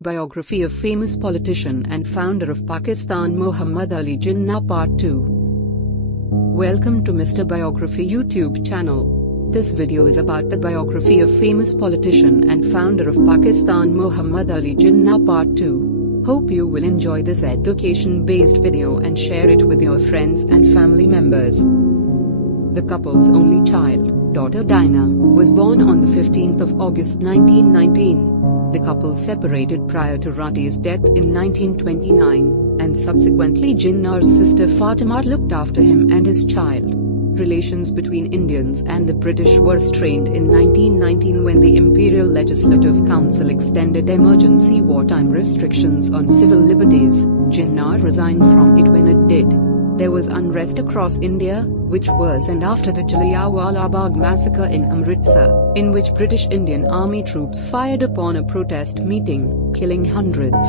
Biography of famous politician and founder of Pakistan Mohammad Ali Jinnah Part 2. Welcome to Mr. Biography YouTube channel. This video is about the biography of famous politician and founder of Pakistan Mohammad Ali Jinnah Part 2. Hope you will enjoy this education-based video and share it with your friends and family members. The couple's only child, daughter Dinah, was born on the 15th of August 1919. The couple separated prior to Rati's death in 1929, and subsequently Jinnah's sister Fatima looked after him and his child. Relations between Indians and the British were strained in 1919 when the Imperial Legislative Council extended emergency wartime restrictions on civil liberties. Jinnah resigned from it when it did. There was unrest across India, which worsened after the Jallianwala Bagh massacre in Amritsar, in which British Indian Army troops fired upon a protest meeting, killing hundreds.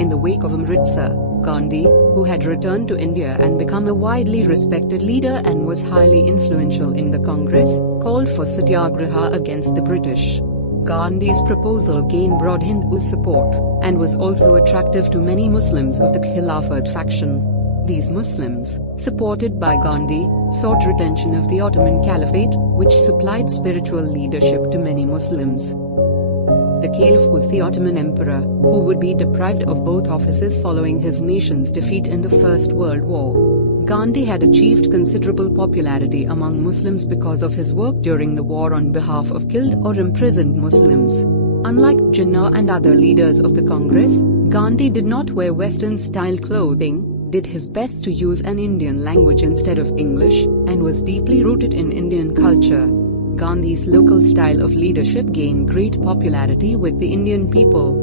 In the wake of Amritsar, Gandhi, who had returned to India and become a widely respected leader and was highly influential in the Congress, called for satyagraha against the British. Gandhi's proposal gained broad Hindu support, and was also attractive to many Muslims of the Khilafat faction. These Muslims, supported by Gandhi, sought retention of the Ottoman Caliphate, which supplied spiritual leadership to many Muslims. The Caliph was the Ottoman Emperor, who would be deprived of both offices following his nation's defeat in the First World War. Gandhi had achieved considerable popularity among Muslims because of his work during the war on behalf of killed or imprisoned Muslims. Unlike Jinnah and other leaders of the Congress, Gandhi did not wear Western-style clothing, did his best to use an Indian language instead of English, and was deeply rooted in Indian culture. Gandhi's local style of leadership gained great popularity with the Indian people.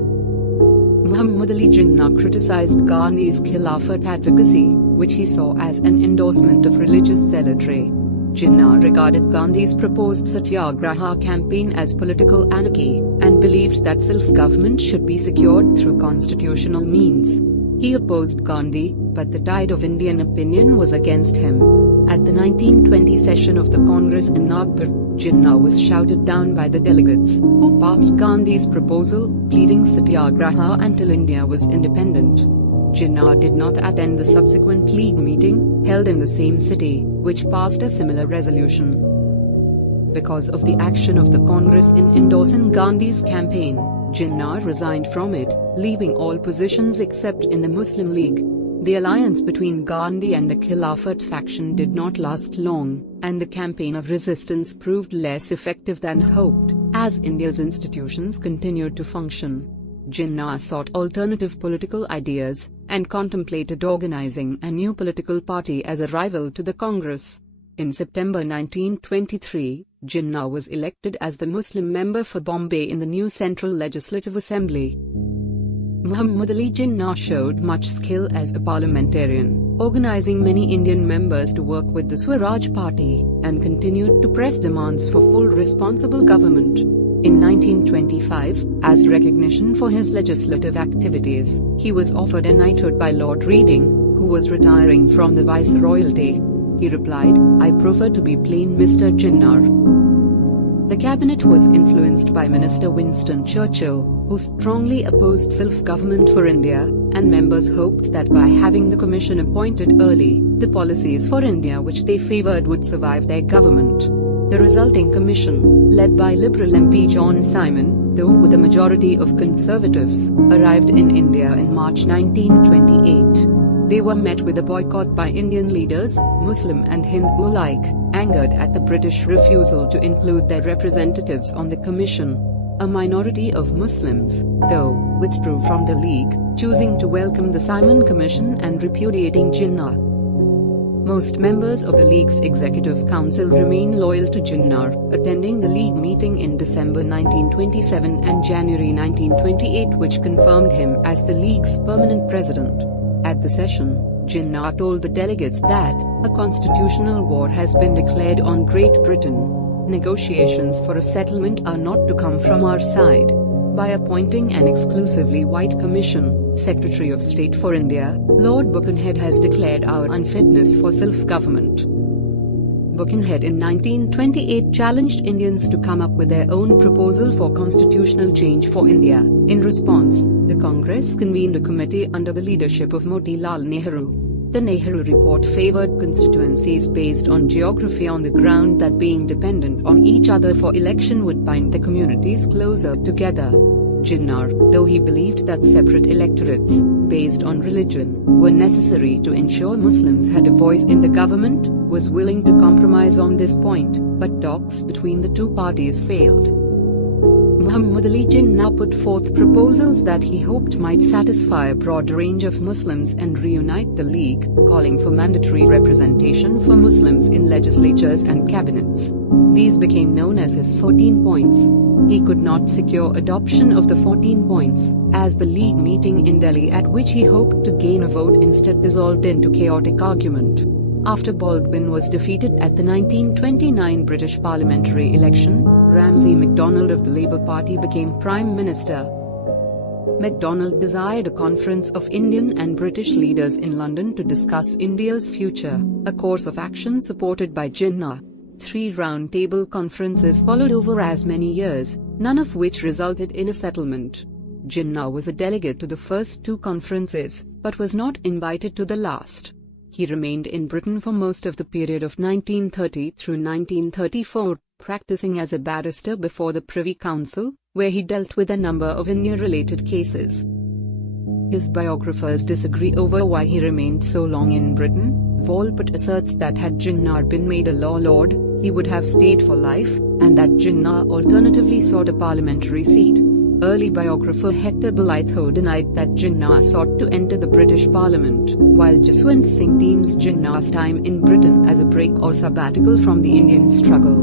Muhammad Ali Jinnah criticized Gandhi's Khilafat advocacy, which he saw as an endorsement of religious zealotry. Jinnah regarded Gandhi's proposed satyagraha campaign as political anarchy, and believed that self-government should be secured through constitutional means. He opposed Gandhi, but the tide of Indian opinion was against him. At the 1920 session of the Congress in Nagpur, Jinnah was shouted down by the delegates, who passed Gandhi's proposal, pleading satyagraha until India was independent. Jinnah did not attend the subsequent League meeting, held in the same city, which passed a similar resolution. Because of the action of the Congress in endorsing Gandhi's campaign, Jinnah resigned from it, leaving all positions except in the Muslim League. The alliance between Gandhi and the Khilafat faction did not last long, and the campaign of resistance proved less effective than hoped, as India's institutions continued to function. Jinnah sought alternative political ideas, and contemplated organizing a new political party as a rival to the Congress. In September 1923, Jinnah was elected as the Muslim member for Bombay in the new Central Legislative Assembly. Muhammad Ali Jinnah showed much skill as a parliamentarian, organizing many Indian members to work with the Swaraj Party, and continued to press demands for full responsible government. In 1925, as recognition for his legislative activities, he was offered a knighthood by Lord Reading, who was retiring from the viceroyalty. He replied, "I prefer to be plain Mr. Jinnah." The cabinet was influenced by Minister Winston Churchill, who strongly opposed self-government for India, and members hoped that by having the commission appointed early, the policies for India which they favored would survive their government. The resulting commission, led by Liberal MP John Simon, though with a majority of conservatives, arrived in India in March 1928. They were met with a boycott by Indian leaders, Muslim and Hindu alike, angered at the British refusal to include their representatives on the commission. A minority of Muslims, though, withdrew from the League, choosing to welcome the Simon Commission and repudiating Jinnah. Most members of the League's Executive Council remain loyal to Jinnah, attending the League meeting in December 1927 and January 1928, which confirmed him as the League's permanent president. At the session, Jinnah told the delegates that a constitutional war has been declared on Great Britain. Negotiations for a settlement are not to come from our side. By appointing an exclusively white commission, Secretary of State for India, Lord Buckenhead has declared our unfitness for self-government. Buchanhead in 1928 challenged Indians to come up with their own proposal for constitutional change for India. In response, the Congress convened a committee under the leadership of Motilal Nehru. The Nehru report favored constituencies based on geography on the ground that being dependent on each other for election would bind the communities closer together. Jinnah, though he believed that separate electorates, based on religion, were necessary to ensure Muslims had a voice in the government, was willing to compromise on this point, but talks between the two parties failed. Muhammad Ali Jinnah put forth proposals that he hoped might satisfy a broad range of Muslims and reunite the League, calling for mandatory representation for Muslims in legislatures and cabinets. These became known as his 14 points. He could not secure adoption of the 14 points, as the League meeting in Delhi at which he hoped to gain a vote instead dissolved into chaotic argument. After Baldwin was defeated at the 1929 British parliamentary election, Ramsay MacDonald of the Labour Party became Prime Minister. MacDonald desired a conference of Indian and British leaders in London to discuss India's future, a course of action supported by Jinnah. 3 round-table conferences followed over as many years, none of which resulted in a settlement. Jinnah was a delegate to the first 2 conferences, but was not invited to the last. He remained in Britain for most of the period of 1930 through 1934, practicing as a barrister before the Privy Council, where he dealt with a number of India-related cases. His biographers disagree over why he remained so long in Britain. Walpott asserts that had Jinnah been made a law lord, he would have stayed for life, and that Jinnah alternatively sought a parliamentary seat. Early biographer Hector Bolitho denied that Jinnah sought to enter the British Parliament, while Jaswant Singh deems Jinnah's time in Britain as a break or sabbatical from the Indian struggle.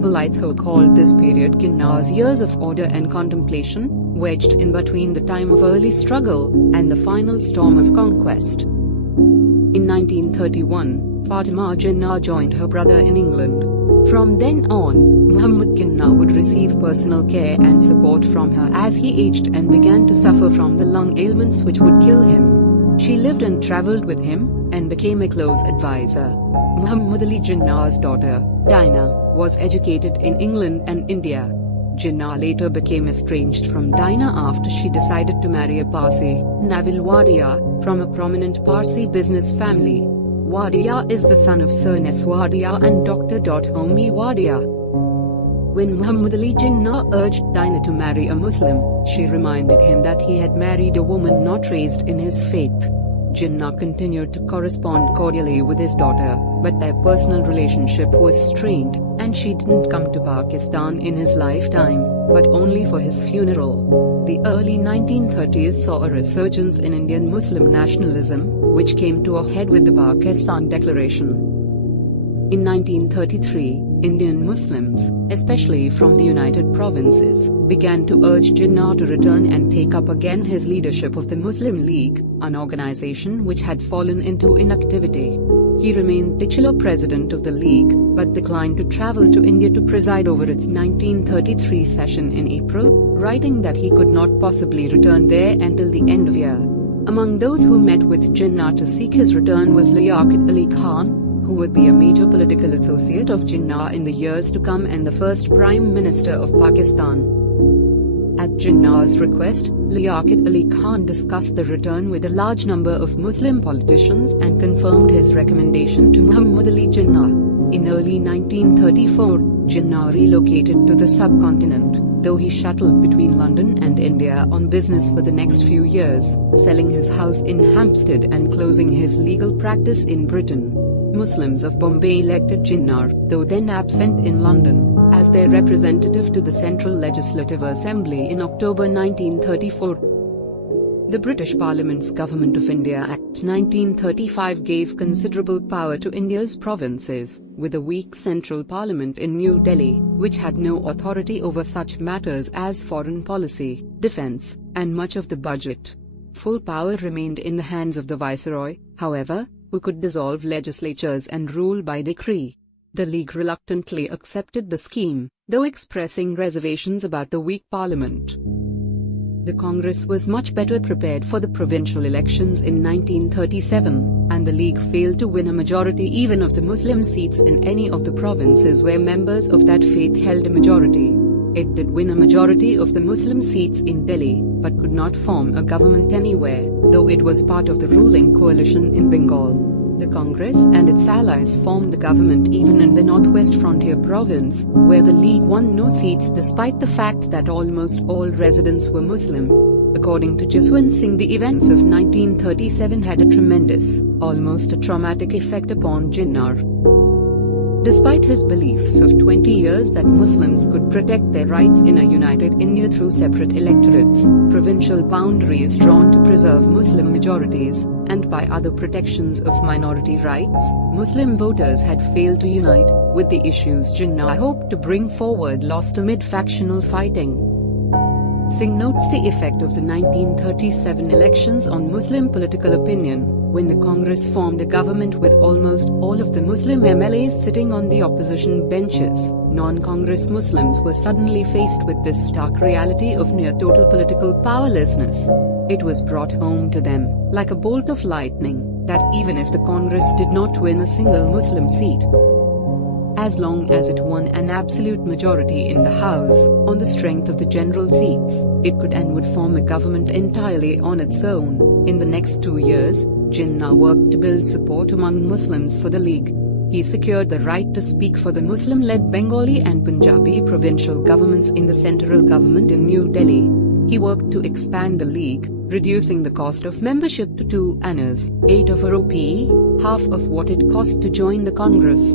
Bolitho called this period Jinnah's years of order and contemplation, wedged in between the time of early struggle and the final storm of conquest. In 1931, Fatima Jinnah joined her brother in England. From then on, Muhammad Jinnah would receive personal care and support from her as he aged and began to suffer from the lung ailments which would kill him. She lived and travelled with him, and became a close advisor. Muhammad Ali Jinnah's daughter, Dinah, was educated in England and India. Jinnah later became estranged from Dinah after she decided to marry a Parsi, Navil Wadia, from a prominent Parsi business family. Wadia is the son of Sir Nes Wadia and Dr. Homi Wadia. When Muhammad Ali Jinnah urged Dinah to marry a Muslim, she reminded him that he had married a woman not raised in his faith. Jinnah continued to correspond cordially with his daughter, but their personal relationship was strained, and she didn't come to Pakistan in his lifetime, but only for his funeral. The early 1930s saw a resurgence in Indian Muslim nationalism, which came to a head with the Pakistan Declaration. In 1933, Indian Muslims, especially from the United Provinces, began to urge Jinnah to return and take up again his leadership of the Muslim League, an organization which had fallen into inactivity. He remained titular president of the League, but declined to travel to India to preside over its 1933 session in April, writing that he could not possibly return there until the end of year. Among those who met with Jinnah to seek his return was Liaquat Ali Khan, who would be a major political associate of Jinnah in the years to come and the first Prime Minister of Pakistan. At Jinnah's request, Liaquat Ali Khan discussed the return with a large number of Muslim politicians and confirmed his recommendation to Muhammad Ali Jinnah. In early 1934, Jinnah relocated to the subcontinent, though he shuttled between London and India on business for the next few years, selling his house in Hampstead and closing his legal practice in Britain. Muslims of Bombay elected Jinnah, though then absent in London, as their representative to the Central Legislative Assembly in October 1934. The British Parliament's Government of India Act 1935 gave considerable power to India's provinces, with a weak central parliament in New Delhi, which had no authority over such matters as foreign policy, defence, and much of the budget. Full power remained in the hands of the Viceroy, however, who could dissolve legislatures and rule by decree. The League reluctantly accepted the scheme, though expressing reservations about the weak parliament. The Congress was much better prepared for the provincial elections in 1937, and the League failed to win a majority even of the Muslim seats in any of the provinces where members of that faith held a majority. It did win a majority of the Muslim seats in Delhi, but could not form a government anywhere, though it was part of the ruling coalition in Bengal. The Congress and its allies formed the government even in the northwest frontier province, where the League won no seats despite the fact that almost all residents were Muslim. According to Jaswant Singh, the events of 1937 had a tremendous, almost a traumatic effect upon Jinnah. Despite his beliefs of 20 years that Muslims could protect their rights in a united India through separate electorates, provincial boundaries drawn to preserve Muslim majorities, and by other protections of minority rights, Muslim voters had failed to unite, with the issues Jinnah hoped to bring forward lost amid factional fighting. Singh notes the effect of the 1937 elections on Muslim political opinion. When the Congress formed a government with almost all of the Muslim MLAs sitting on the opposition benches, non-Congress Muslims were suddenly faced with this stark reality of near total political powerlessness. It was brought home to them, like a bolt of lightning, that even if the Congress did not win a single Muslim seat, as long as it won an absolute majority in the House, on the strength of the general seats, it could and would form a government entirely on its own. In the next 2 years, Jinnah worked to build support among Muslims for the League. He secured the right to speak for the Muslim-led Bengali and Punjabi provincial governments in the central government in New Delhi. He worked to expand the League, reducing the cost of membership to 2 annas, 8 of a rupee, half of what it cost to join the Congress.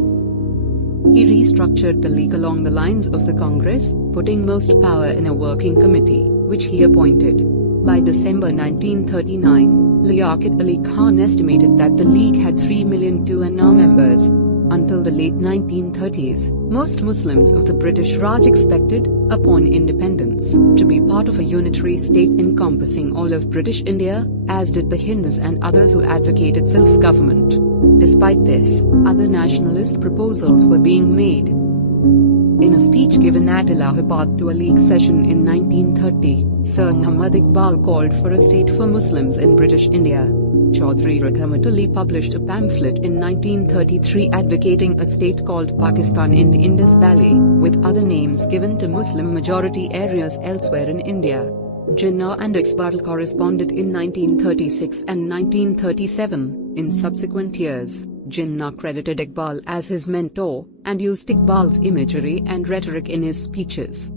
He restructured the League along the lines of the Congress, putting most power in a working committee, which he appointed. By December 1939, Liaquat Ali Khan estimated that the League had 3 million 2 anna members. Until the late 1930s, most Muslims of the British Raj expected, upon independence, to be part of a unitary state encompassing all of British India, as did the Hindus and others who advocated self-government. Despite this, other nationalist proposals were being made. In a speech given at Allahabad to a League session in 1930, Sir Muhammad Iqbal called for a state for Muslims in British India. Chaudhry Rahmat Ali published a pamphlet in 1933 advocating a state called Pakistan in the Indus Valley, with other names given to Muslim-majority areas elsewhere in India. Jinnah and Iqbal corresponded in 1936 and 1937. In subsequent years, Jinnah credited Iqbal as his mentor, and used Iqbal's imagery and rhetoric in his speeches.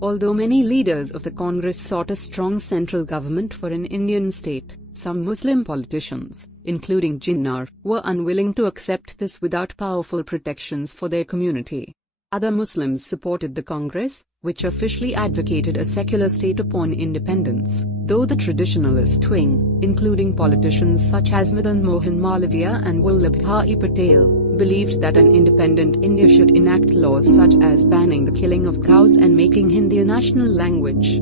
Although many leaders of the Congress sought a strong central government for an Indian state, some Muslim politicians, including Jinnah, were unwilling to accept this without powerful protections for their community. Other Muslims supported the Congress, which officially advocated a secular state upon independence, though the traditionalist wing, including politicians such as Madan Mohan Malaviya and Vallabhbhai Patel, believed that an independent India should enact laws such as banning the killing of cows and making Hindi a national language.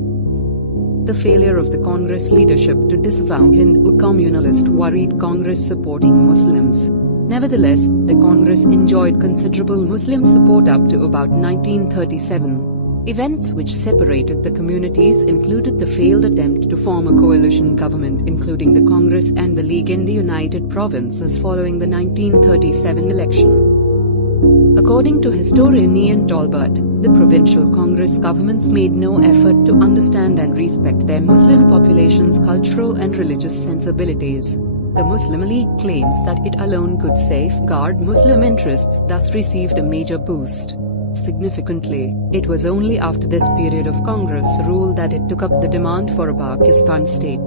The failure of the Congress leadership to disavow Hindu communalist worried Congress supporting Muslims. Nevertheless, the Congress enjoyed considerable Muslim support up to about 1937. Events which separated the communities included the failed attempt to form a coalition government including the Congress and the League in the United Provinces following the 1937 election. According to historian Ian Talbot, the provincial Congress governments made no effort to understand and respect their Muslim population's cultural and religious sensibilities. The Muslim League claims that it alone could safeguard Muslim interests, thus received a major boost. Significantly, it was only after this period of Congress rule that it took up the demand for a Pakistan state.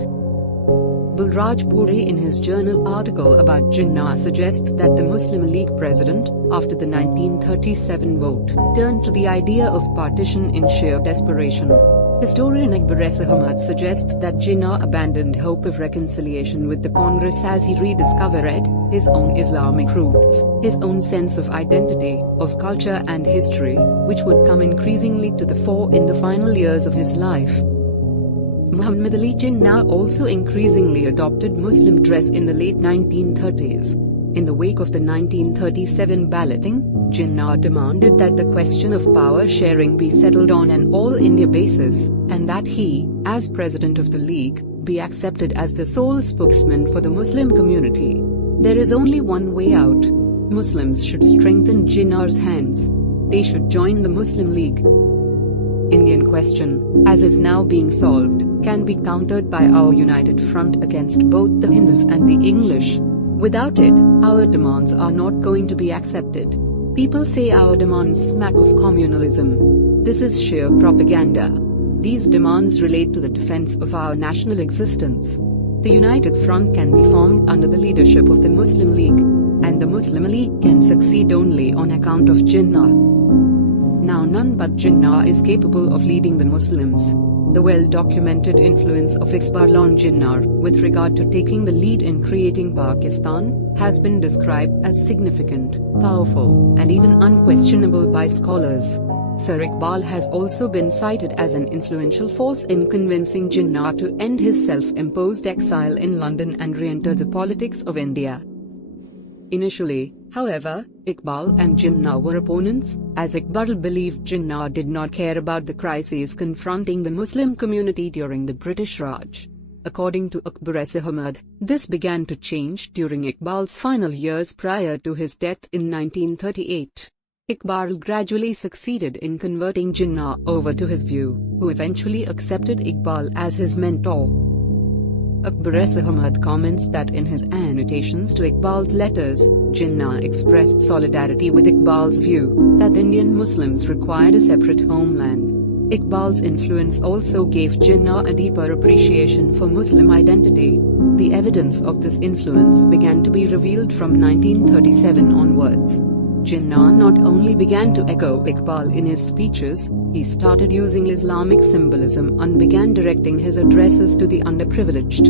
Balraj Puri in his journal article about Jinnah suggests that the Muslim League president, after the 1937 vote, turned to the idea of partition in sheer desperation. Historian Akbar S. Ahmad suggests that Jinnah abandoned hope of reconciliation with the Congress as he rediscovered his own Islamic roots, his own sense of identity, of culture and history, which would come increasingly to the fore in the final years of his life. Muhammad Ali Jinnah also increasingly adopted Muslim dress in the late 1930s. In the wake of the 1937 balloting, Jinnah demanded that the question of power sharing be settled on an all-India basis, and that he, as president of the League, be accepted as the sole spokesman for the Muslim community. There is only one way out. Muslims should strengthen Jinnah's hands. They should join the Muslim League. Indian question, as is now being solved, can be countered by our united front against both the Hindus and the English. Without it, our demands are not going to be accepted. People say our demands smack of communalism. This is sheer propaganda. These demands relate to the defense of our national existence. The United Front can be formed under the leadership of the Muslim League, and the Muslim League can succeed only on account of Jinnah. Now none but Jinnah is capable of leading the Muslims. The well-documented influence of Iqbal on Jinnah, with regard to taking the lead in creating Pakistan, has been described as significant, powerful, and even unquestionable by scholars. Sir Iqbal has also been cited as an influential force in convincing Jinnah to end his self-imposed exile in London and re-enter the politics of India. Initially, however, Iqbal and Jinnah were opponents, as Iqbal believed Jinnah did not care about the crises confronting the Muslim community during the British Raj. According to Alekum, this began to change during Iqbal's final years prior to his death in 1938. Iqbal gradually succeeded in converting Jinnah over to his view, who eventually accepted Iqbal as his mentor. Alekum comments that in his annotations to Iqbal's letters, Jinnah expressed solidarity with Iqbal's view that Indian Muslims required a separate homeland. Iqbal's influence also gave Jinnah a deeper appreciation for Muslim identity. The evidence of this influence began to be revealed from 1937 onwards. Jinnah not only began to echo Iqbal in his speeches, he started using Islamic symbolism and began directing his addresses to the underprivileged.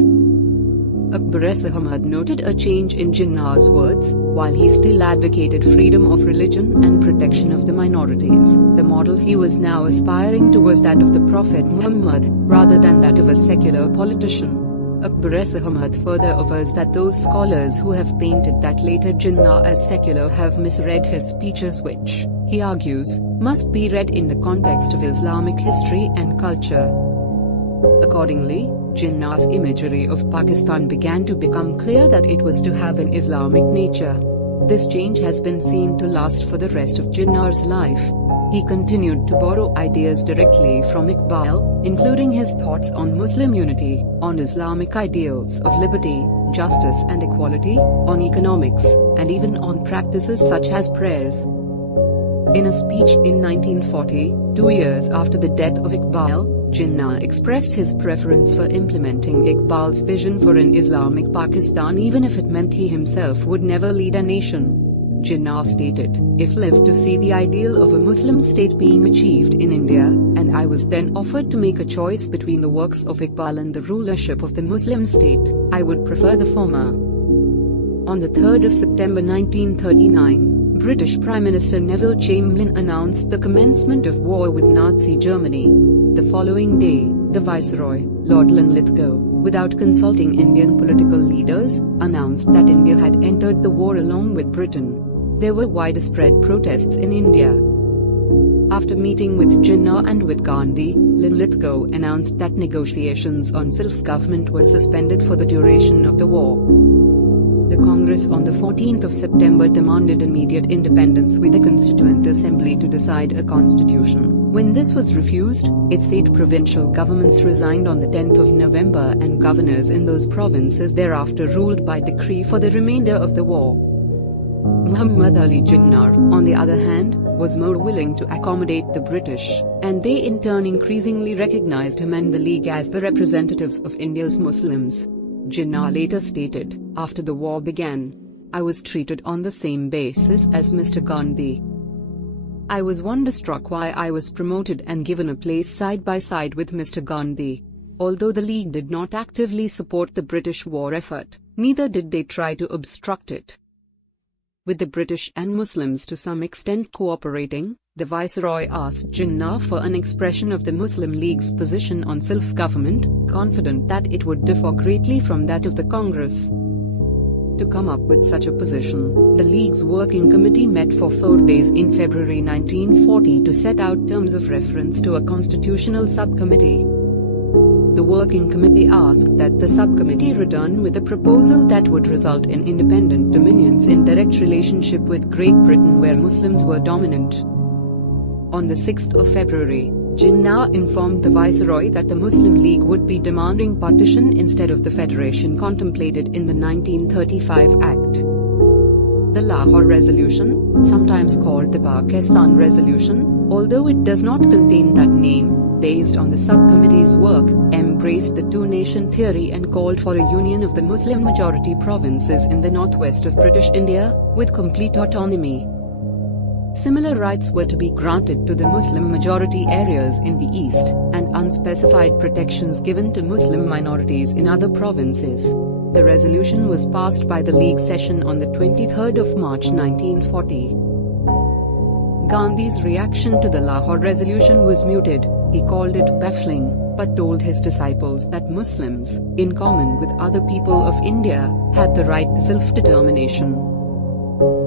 Alekum noted a change in Jinnah's words. While he still advocated freedom of religion and protection of the minorities, the model he was now aspiring to was that of the Prophet Muhammad, rather than that of a secular politician. Alekum further avers that those scholars who have painted that later Jinnah as secular have misread his speeches, which, he argues, must be read in the context of Islamic history and culture. Accordingly, Jinnah's imagery of Pakistan began to become clear that it was to have an Islamic nature. This change has been seen to last for the rest of Jinnah's life. He continued to borrow ideas directly from Iqbal, including his thoughts on Muslim unity, on Islamic ideals of liberty, justice and equality, on economics, and even on practices such as prayers. In a speech in 1940, 2 years after the death of Iqbal, Jinnah expressed his preference for implementing Iqbal's vision for an Islamic Pakistan even if it meant he himself would never lead a nation. Jinnah stated, "If lived to see the ideal of a Muslim state being achieved in India, and I was then offered to make a choice between the works of Iqbal and the rulership of the Muslim state, I would prefer the former." On the 3rd of September 1939, British Prime Minister Neville Chamberlain announced the commencement of war with Nazi Germany. The following day, the Viceroy, Lord Linlithgow, without consulting Indian political leaders, announced that India had entered the war along with Britain. There were widespread protests in India. After meeting with Jinnah and with Gandhi, Linlithgow announced that negotiations on self-government were suspended for the duration of the war. The Congress on the 14th of September demanded immediate independence with the Constituent Assembly to decide a constitution. When this was refused, its 8 provincial governments resigned on the 10th of November and governors in those provinces thereafter ruled by decree for the remainder of the war. Muhammad Ali Jinnah, on the other hand, was more willing to accommodate the British, and they in turn increasingly recognized him and the League as the representatives of India's Muslims. Jinnah later stated, "After the war began, I was treated on the same basis as Mr. Gandhi. I was wonderstruck why I was promoted and given a place side by side with Mr. Gandhi. Although the League did not actively support the British war effort, neither did they try to obstruct it." With the British and Muslims to some extent cooperating, the Viceroy asked Jinnah for an expression of the Muslim League's position on self-government, confident that it would differ greatly from that of the Congress. To come up with such a position, the League's working committee met for 4 days in February 1940 to set out terms of reference to a constitutional subcommittee. The working committee asked that the subcommittee return with a proposal that would result in independent dominions in direct relationship with Great Britain where Muslims were dominant. On the 6th of February, Jinnah informed the Viceroy that the Muslim League would be demanding partition instead of the federation contemplated in the 1935 Act. The Lahore Resolution, sometimes called the Pakistan Resolution, although it does not contain that name, based on the subcommittee's work, embraced the two-nation theory and called for a union of the Muslim-majority provinces in the northwest of British India, with complete autonomy. Similar rights were to be granted to the Muslim-majority areas in the east, and unspecified protections given to Muslim minorities in other provinces. The resolution was passed by the League session on the 23rd of March 1940. Gandhi's reaction to the Lahore Resolution was muted. He called it baffling, but told his disciples that Muslims, in common with other people of India, had the right to self-determination.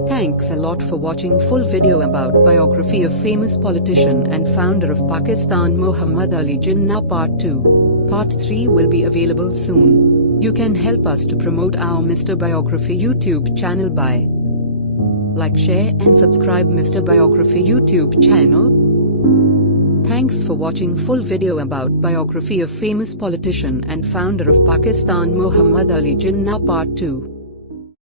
Thanks a lot for watching full video about biography of famous politician and founder of Pakistan Mohammad Ali Jinnah Part 2. Part 3 will be available soon. You can help us to promote our Mr. Biography YouTube channel by like, share and subscribe Mr. Biography YouTube channel. Thanks for watching full video about biography of famous politician and founder of Pakistan Mohammad Ali Jinnah Part 2.